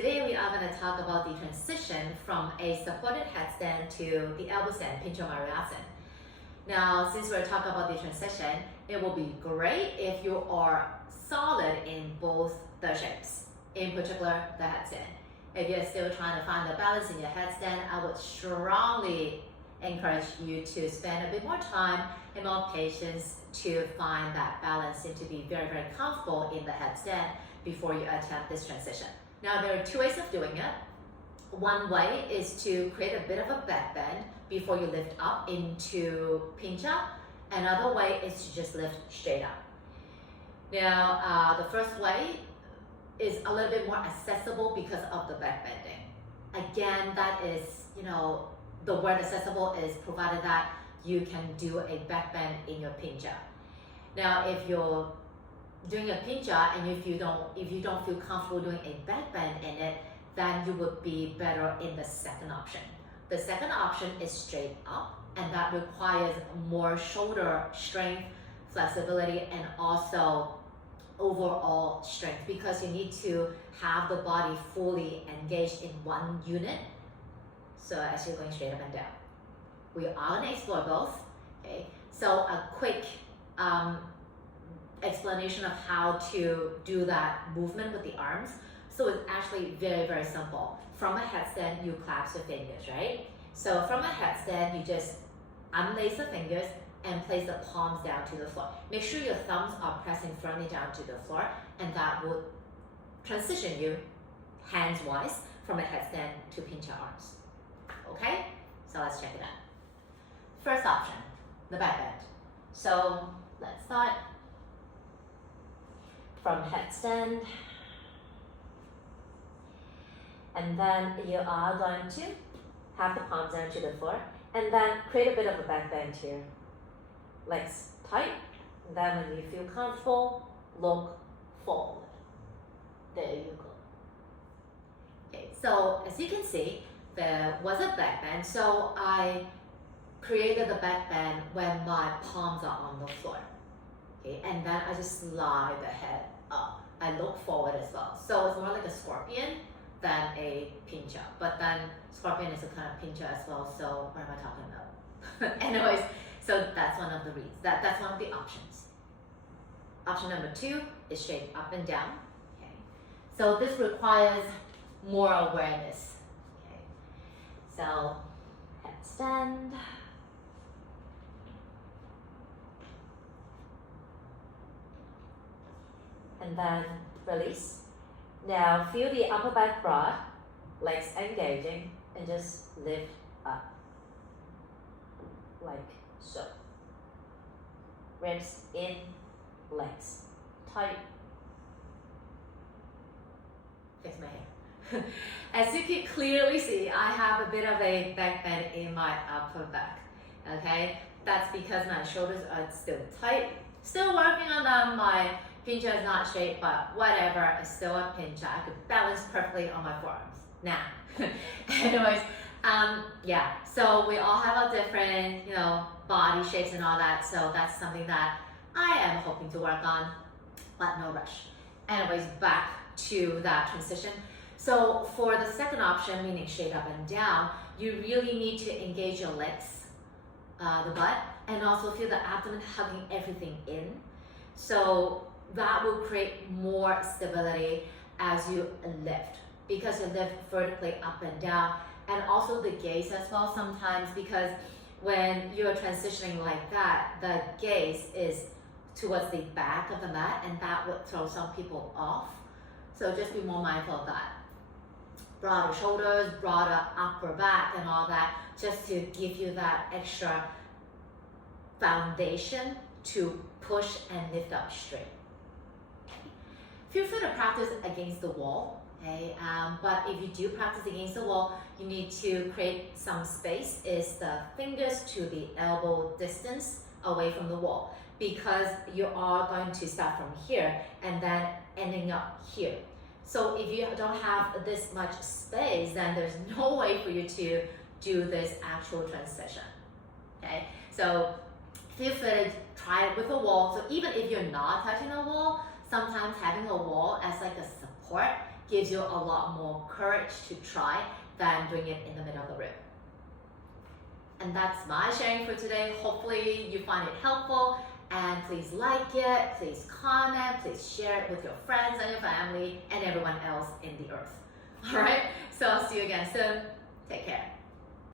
Today we are going to talk about the transition from a supported headstand to the elbow stand, Pincha. Now, since we're talking about the transition, it will be great if you are solid in both the shapes, in particular the headstand. If you're still trying to find the balance in your headstand, I would strongly encourage you to spend a bit more time and more patience to find that balance and to be very, very comfortable in the headstand before you attempt this transition. Now, there are two ways of doing it. One way is to create a bit of a back bend before you lift up into Pincha. Another way is to just lift straight up. Now, the first way is a little bit more accessible because of the back bending. Again, that is, the word accessible is provided that you can do a back bend in your Pincha. Now, if you're doing a Pincha and if you don't feel comfortable doing a back bend in it, then you would be better in the second option. The second option is straight up, and that requires more shoulder strength, flexibility, and also overall strength, because you need to have the body fully engaged in one unit. So as you're going straight up and down, we are going to explore both. Okay, so a quick explanation of how to do that movement with the arms. So it's actually very, very simple. From a headstand, you clasp your fingers, right? So from a headstand, you just unlace the fingers and place the palms down to the floor. Make sure your thumbs are pressing firmly down to the floor, and that will transition you hands-wise from a headstand to Pincha arms. Okay? So let's check it out. First option, the back bend. So let's start from headstand. And then you are going to have the palms down to the floor, and then create a bit of a back bend here. Legs tight, and then when you feel comfortable, look forward. There you go. Okay, so as you can see, there was a back bend, so I created the back bend when my palms are on the floor. Okay, and then I just slide the head up. I look forward as well. So it's more like a scorpion than a Pincha, but then scorpion is a kind of Pincha as well, so what am I talking about? Anyways, so that's one of the reasons, that's one of the options. Option number 2 is straight up and down. Okay, so this requires more awareness. Okay, so headstand. And then release. Now feel the upper back broad, legs engaging, and just lift up, like so. Ribs in, legs tight. Fix my hair. As you can clearly see, I have a bit of a back bend in my upper back. Okay, that's because my shoulders are still tight. Still working on them. My Pincha is not straight, but whatever, it's still a Pincha. I could balance perfectly on my forearms. Now, anyways, yeah, so we all have our different, body shapes and all that, so that's something that I am hoping to work on, but no rush. Anyways, back to that transition. So for the second option, meaning straight up and down, you really need to engage your legs, the butt, and also feel the abdomen hugging everything in. So that will create more stability as you lift, because you lift vertically up and down, and also the gaze as well sometimes, because when you're transitioning like that, the gaze is towards the back of the mat, and that would throw some people off. So just be more mindful of that. Broader shoulders, broader upper back and all that, just to give you that extra foundation to push and lift up straight. Feel free to practice against the wall, okay? But if you do practice against the wall, you need to create some space, is the fingers to the elbow distance away from the wall, because you are going to start from here and then ending up here. So if you don't have this much space, then there's no way for you to do this actual transition, okay? So feel free to try it with a wall. So even if you're not touching the wall, sometimes having a wall as like a support gives you a lot more courage to try than doing it in the middle of the rib. And that's my sharing for today. Hopefully you find it helpful, and please like it, please comment, please share it with your friends and your family and everyone else in the earth. All right, so I'll see you again soon. Take care.